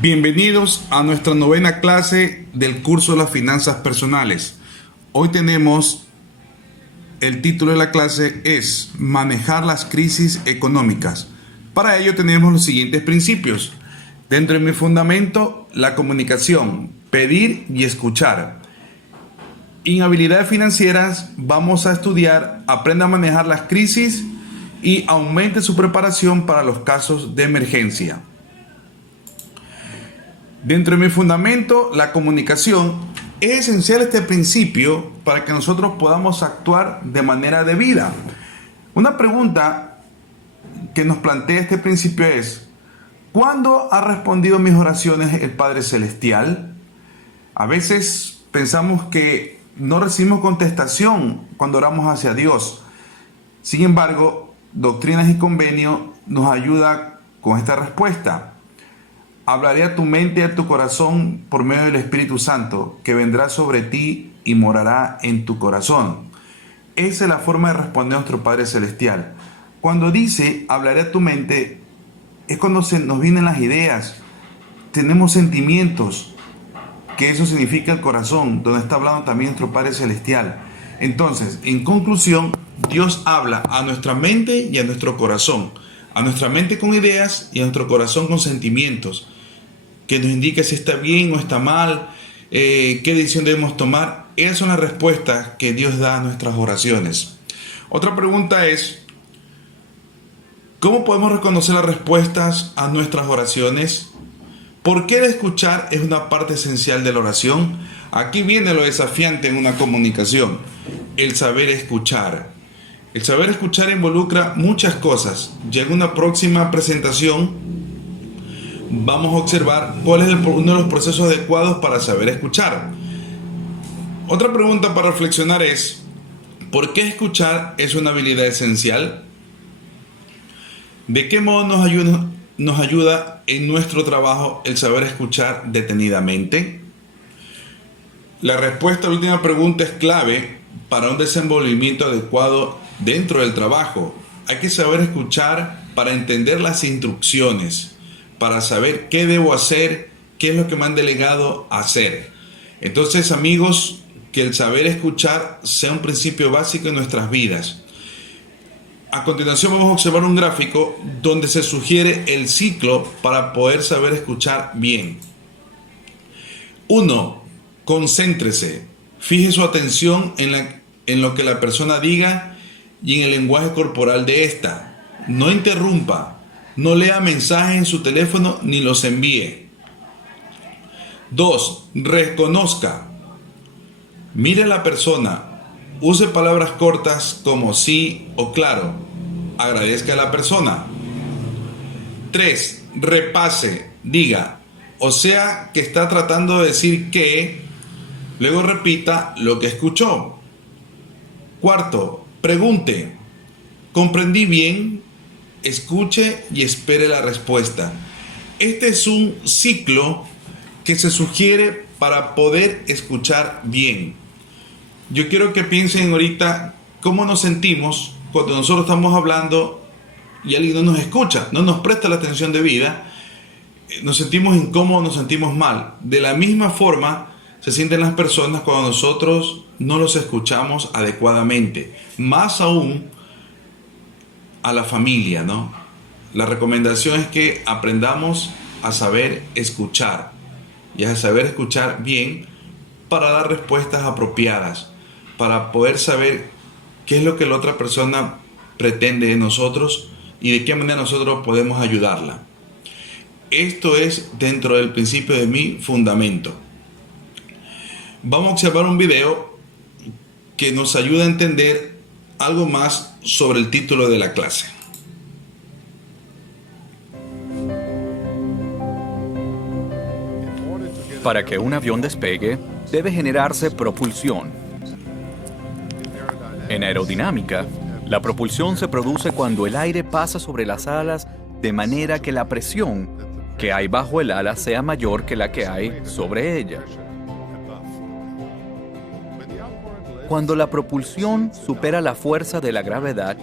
Bienvenidos a nuestra novena clase del curso de las finanzas personales. Hoy tenemos el título de la clase es Manejar las crisis económicas. Para ello tenemos los siguientes principios. Dentro de mi fundamento, la comunicación, pedir y escuchar. En habilidades financieras vamos a estudiar, aprenda a manejar las crisis y aumente su preparación para los casos de emergencia. Dentro de mi fundamento, la comunicación, es esencial este principio para que nosotros podamos actuar de manera debida. Una pregunta que nos plantea este principio es: ¿cuándo ha respondido mis oraciones el Padre Celestial? A veces pensamos que no recibimos contestación cuando oramos hacia Dios. Sin embargo, Doctrinas y Convenio nos ayuda con esta respuesta. Hablaré a tu mente y a tu corazón por medio del Espíritu Santo, que vendrá sobre ti y morará en tu corazón. Esa es la forma de responder a nuestro Padre Celestial. Cuando dice, hablaré a tu mente, es cuando se nos vienen las ideas, tenemos sentimientos, que eso significa el corazón, donde está hablando también nuestro Padre Celestial. Entonces, en conclusión, Dios habla a nuestra mente y a nuestro corazón. A nuestra mente con ideas y a nuestro corazón con sentimientos, que nos indica si está bien o está mal, qué decisión debemos tomar. Esas son las respuestas que Dios da a nuestras oraciones. Otra pregunta es: ¿cómo podemos reconocer las respuestas a nuestras oraciones? ¿Por qué el escuchar es una parte esencial de la oración? Aquí viene lo desafiante en una comunicación: el saber escuchar. El saber escuchar involucra muchas cosas. Ya en una próxima presentación vamos a observar cuál es uno de los procesos adecuados para saber escuchar. Otra pregunta para reflexionar es: ¿por qué escuchar es una habilidad esencial? ¿De qué modo nos ayuda en nuestro trabajo el saber escuchar detenidamente? La respuesta a la última pregunta es clave para un desenvolvimiento adecuado dentro del trabajo. Hay que saber escuchar para entender las instrucciones, para saber qué debo hacer, qué es lo que me han delegado a hacer. Entonces, amigos, que el saber escuchar sea un principio básico en nuestras vidas. A continuación vamos a observar un gráfico donde se sugiere el ciclo para poder saber escuchar bien. 1. Concéntrese. Fije su atención en lo que la persona diga y en el lenguaje corporal de esta. No interrumpa, no lea mensajes en su teléfono ni los envíe. 2. Reconozca. Mire a la persona, use palabras cortas como sí o claro. Agradezca a la persona. 3. Repase, diga, o sea que está tratando de decir que, luego repita lo que escuchó. 4. Pregunte, ¿comprendí bien? Escuche y espere la respuesta. Este es un ciclo que se sugiere para poder escuchar bien. Yo quiero que piensen ahorita cómo nos sentimos cuando nosotros estamos hablando y alguien no nos escucha, no nos presta la atención debida. Nos sentimos incómodos, nos sentimos mal. De la misma forma se sienten las personas cuando nosotros no los escuchamos adecuadamente. Más aún a la familia, ¿no? La recomendación es que aprendamos a saber escuchar y a saber escuchar bien para dar respuestas apropiadas, para poder saber qué es lo que la otra persona pretende de nosotros y de qué manera nosotros podemos ayudarla. Esto es dentro del principio de mi fundamento. Vamos a observar un video que nos ayuda a entender algo más sobre el título de la clase. Para que un avión despegue, debe generarse propulsión. En aerodinámica, la propulsión se produce cuando el aire pasa sobre las alas de manera que la presión que hay bajo el ala sea mayor que la que hay sobre ella. Cuando la propulsión supera la fuerza de la gravedad,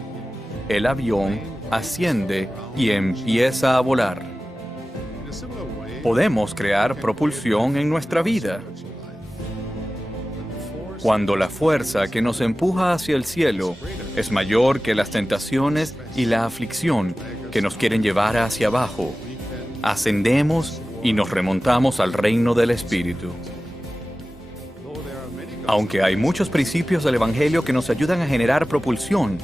el avión asciende y empieza a volar. podemos crear propulsión en nuestra vida. Cuando la fuerza que nos empuja hacia el cielo es mayor que las tentaciones y la aflicción que nos quieren llevar hacia abajo, ascendemos y nos remontamos al reino del Espíritu. Aunque hay muchos principios del Evangelio que nos ayudan a generar propulsión,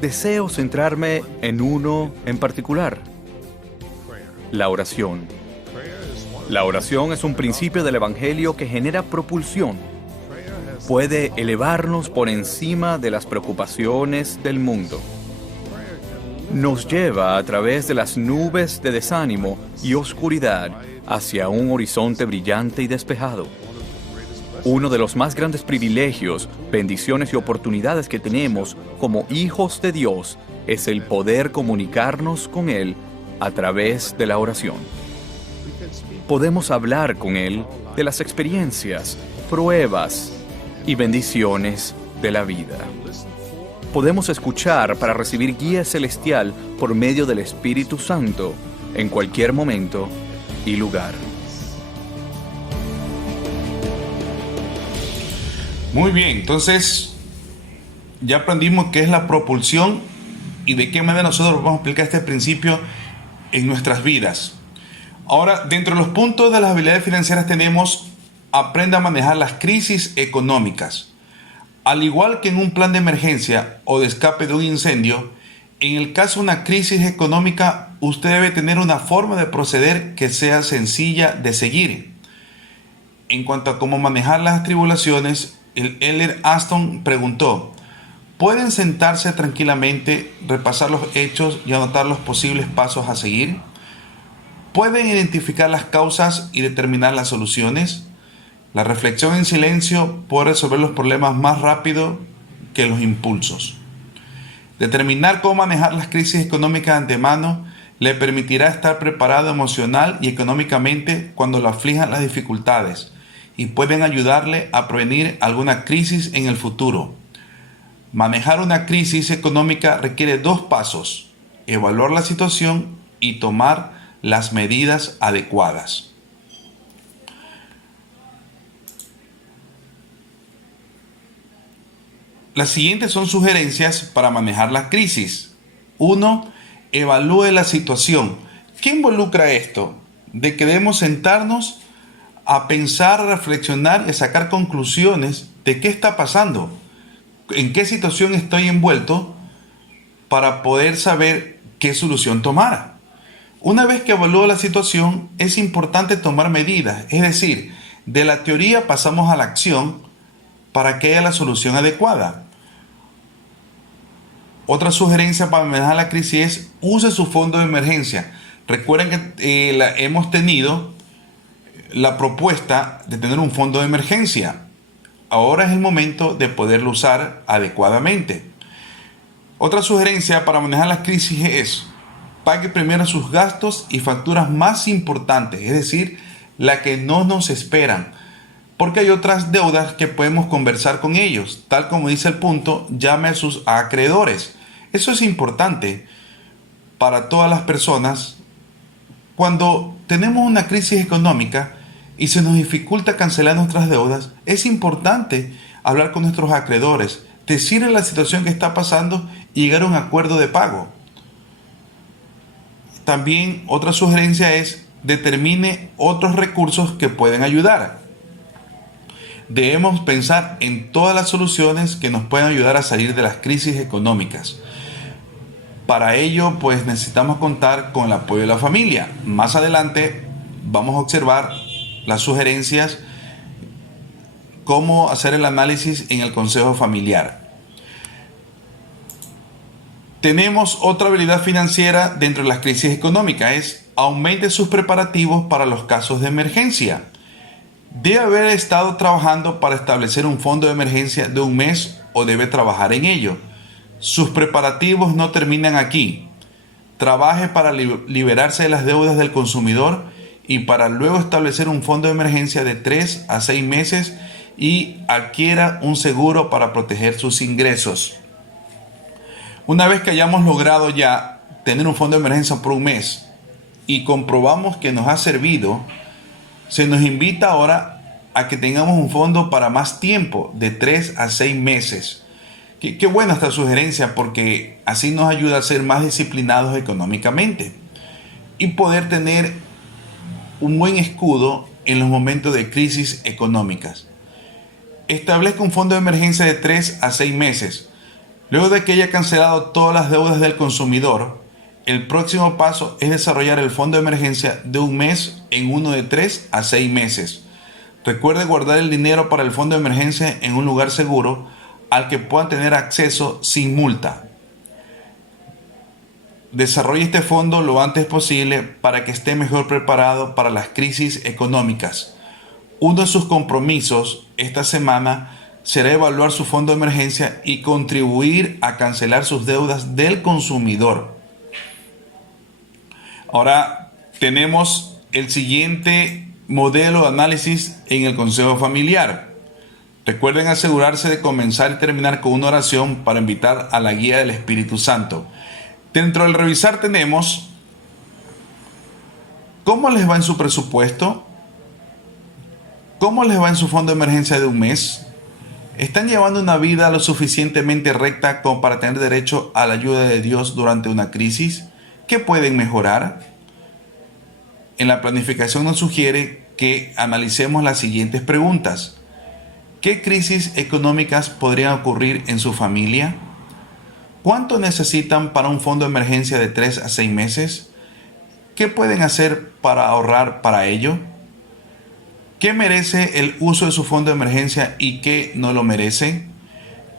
deseo centrarme en uno en particular: la oración. La oración es un principio del Evangelio que genera propulsión. Puede elevarnos por encima de las preocupaciones del mundo. Nos lleva a través de las nubes de desánimo y oscuridad hacia un horizonte brillante y despejado. Uno de los más grandes privilegios, bendiciones y oportunidades que tenemos como hijos de Dios es el poder comunicarnos con Él a través de la oración. Podemos hablar con Él de las experiencias, pruebas y bendiciones de la vida. Podemos escuchar para recibir guía celestial por medio del Espíritu Santo en cualquier momento y lugar. Muy bien, entonces ya aprendimos qué es la propulsión y de qué manera nosotros vamos a aplicar este principio en nuestras vidas. Ahora, dentro de los puntos de las habilidades financieras tenemos: aprenda a manejar las crisis económicas. Al igual que en un plan de emergencia o de escape de un incendio, en el caso de una crisis económica, usted debe tener una forma de proceder que sea sencilla de seguir. En cuanto a cómo manejar las tribulaciones, el Elder Aston preguntó: ¿pueden sentarse tranquilamente, repasar los hechos y anotar los posibles pasos a seguir? ¿Pueden identificar las causas y determinar las soluciones? La reflexión en silencio puede resolver los problemas más rápido que los impulsos. Determinar cómo manejar las crisis económicas de antemano le permitirá estar preparado emocional y económicamente cuando lo aflijan las dificultades, y pueden ayudarle a prevenir alguna crisis en el futuro. Manejar una crisis económica requiere 2 pasos: evaluar la situación y tomar las medidas adecuadas. Las siguientes son sugerencias para manejar la crisis. 1. Evalúe la situación. ¿Qué involucra esto? De que debemos sentarnos a pensar, a reflexionar y a sacar conclusiones de qué está pasando, en qué situación estoy envuelto, para poder saber qué solución tomar. Una vez que evalúo la situación, es importante tomar medidas, es decir, de la teoría pasamos a la acción para que haya la solución adecuada. Otra sugerencia para manejar la crisis es: use su fondo de emergencia. Recuerden que hemos tenido la propuesta de tener un fondo de emergencia. Ahora es el momento de poderlo usar adecuadamente. Otra sugerencia para manejar la crisis es: pague primero sus gastos y facturas más importantes, es decir, la que no nos esperan, porque hay otras deudas que podemos conversar con ellos. Tal como dice el punto, llame a sus acreedores. Eso es importante para todas las personas. Cuando tenemos una crisis económica y se nos dificulta cancelar nuestras deudas, es importante hablar con nuestros acreedores, decirles la situación que está pasando y llegar a un acuerdo de pago. También otra sugerencia es: determine otros recursos que pueden ayudar. Debemos pensar en todas las soluciones que nos pueden ayudar a salir de las crisis económicas. Para ello, pues necesitamos contar con el apoyo de la familia. Más adelante vamos a observar las sugerencias, cómo hacer el análisis en el consejo familiar. Tenemos otra habilidad financiera dentro de las crisis económicas: es aumente sus preparativos para los casos de emergencia. Debe haber estado trabajando para establecer un fondo de emergencia de un mes o debe trabajar en ello. Sus preparativos no terminan aquí. Trabaje para liberarse de las deudas del consumidor y para luego establecer un fondo de emergencia de 3 a 6 meses y adquiera un seguro para proteger sus ingresos. Una vez que hayamos logrado ya tener un fondo de emergencia por un mes y comprobamos que nos ha servido, se nos invita ahora a que tengamos un fondo para más tiempo, de 3 a 6 meses. Qué buena esta sugerencia, porque así nos ayuda a ser más disciplinados económicamente y poder tener un buen escudo en los momentos de crisis económicas. Establezca un fondo de emergencia de 3 a 6 meses. Luego de que haya cancelado todas las deudas del consumidor, el próximo paso es desarrollar el fondo de emergencia de un mes en uno de 3 a 6 meses. Recuerde guardar el dinero para el fondo de emergencia en un lugar seguro al que puedan tener acceso sin multa. Desarrolle este fondo lo antes posible para que esté mejor preparado para las crisis económicas. Uno de sus compromisos esta semana será evaluar su fondo de emergencia y contribuir a cancelar sus deudas del consumidor. Ahora tenemos el siguiente modelo de análisis en el consejo familiar. Recuerden asegurarse de comenzar y terminar con una oración para invitar a la guía del Espíritu Santo. Dentro del revisar tenemos cómo les va en su presupuesto, cómo les va en su fondo de emergencia de un mes. ¿Están llevando una vida lo suficientemente recta como para tener derecho a la ayuda de Dios durante una crisis? ¿Qué pueden mejorar? En la planificación nos sugiere que analicemos las siguientes preguntas. ¿Qué crisis económicas podrían ocurrir en su familia? ¿Cuánto necesitan para un fondo de emergencia de 3 a 6 meses? ¿Qué pueden hacer para ahorrar para ello? ¿Qué merece el uso de su fondo de emergencia y qué no lo merece?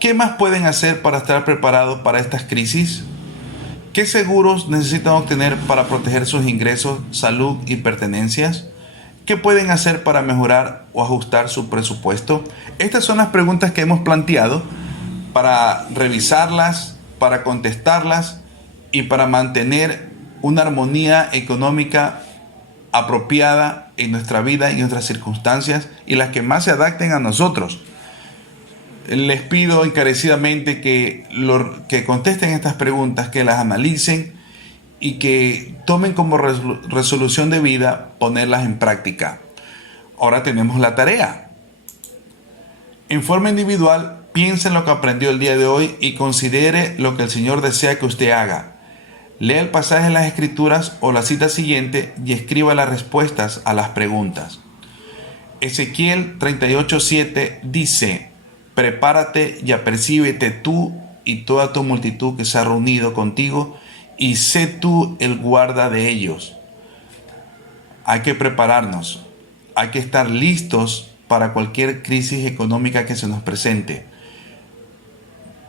¿Qué más pueden hacer para estar preparados para estas crisis? ¿Qué seguros necesitan obtener para proteger sus ingresos, salud y pertenencias? ¿Qué pueden hacer para mejorar o ajustar su presupuesto? Estas son las preguntas que hemos planteado para revisarlas, para contestarlas y para mantener una armonía económica apropiada en nuestra vida y en nuestras circunstancias y las que más se adapten a nosotros. Les pido encarecidamente que contesten estas preguntas, que las analicen y que tomen como resolución de vida ponerlas en práctica. Ahora tenemos la tarea. En forma individual, piense en lo que aprendió el día de hoy y considere lo que el Señor desea que usted haga. Lea el pasaje en las Escrituras o la cita siguiente y escriba las respuestas a las preguntas. Ezequiel 38:7 dice: prepárate y apercíbete tú y toda tu multitud que se ha reunido contigo, y sé tú el guarda de ellos. Hay que prepararnos, hay que estar listos para cualquier crisis económica que se nos presente.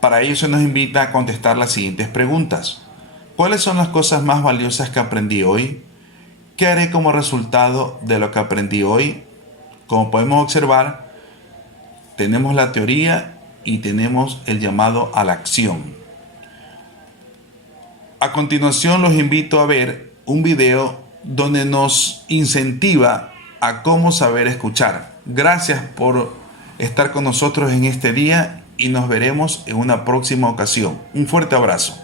Para ello se nos invita a contestar las siguientes preguntas. ¿Cuáles son las cosas más valiosas que aprendí hoy? ¿Qué haré como resultado de lo que aprendí hoy? Como podemos observar, tenemos la teoría y tenemos el llamado a la acción. A continuación los invito a ver un video donde nos incentiva a cómo saber escuchar. Gracias por estar con nosotros en este día y nos veremos en una próxima ocasión. Un fuerte abrazo.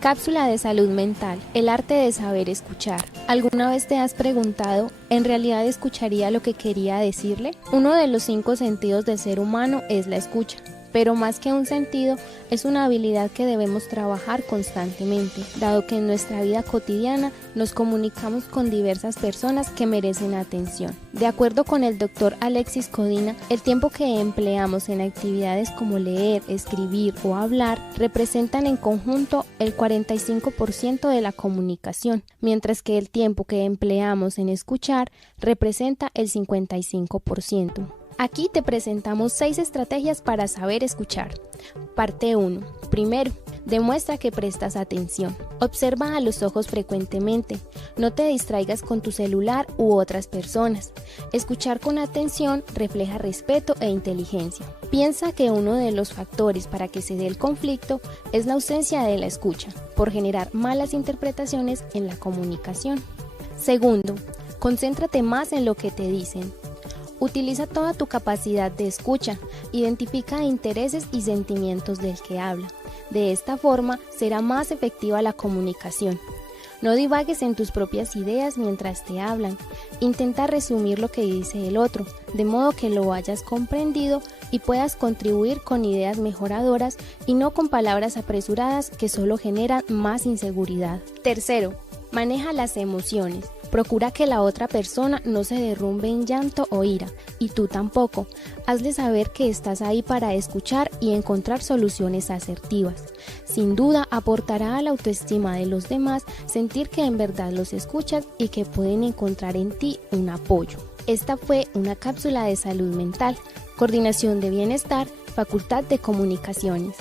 Cápsula de salud mental, el arte de saber escuchar. ¿Alguna vez te has preguntado, ¿en realidad escucharía lo que quería decirle? Uno de los 5 sentidos del ser humano es la escucha, pero más que un sentido, es una habilidad que debemos trabajar constantemente, dado que en nuestra vida cotidiana nos comunicamos con diversas personas que merecen atención. De acuerdo con el Dr. Alexis Codina, el tiempo que empleamos en actividades como leer, escribir o hablar representan en conjunto el 45% de la comunicación, mientras que el tiempo que empleamos en escuchar representa el 55%. Aquí te presentamos 6 estrategias para saber escuchar. Parte 1. Primero, demuestra que prestas atención. Observa a los ojos frecuentemente. No te distraigas con tu celular u otras personas. Escuchar con atención refleja respeto e inteligencia. Piensa que uno de los factores para que se dé el conflicto es la ausencia de la escucha, por generar malas interpretaciones en la comunicación. Segundo, concéntrate más en lo que te dicen. Utiliza toda tu capacidad de escucha, identifica intereses y sentimientos del que habla. De esta forma será más efectiva la comunicación. No divagues en tus propias ideas mientras te hablan. Intenta resumir lo que dice el otro, de modo que lo hayas comprendido y puedas contribuir con ideas mejoradoras y no con palabras apresuradas que solo generan más inseguridad. Tercero, maneja las emociones. Procura que la otra persona no se derrumbe en llanto o ira, y tú tampoco. Hazle saber que estás ahí para escuchar y encontrar soluciones asertivas. Sin duda aportará a la autoestima de los demás sentir que en verdad los escuchas y que pueden encontrar en ti un apoyo. Esta fue una cápsula de salud mental, Coordinación de Bienestar, Facultad de Comunicaciones.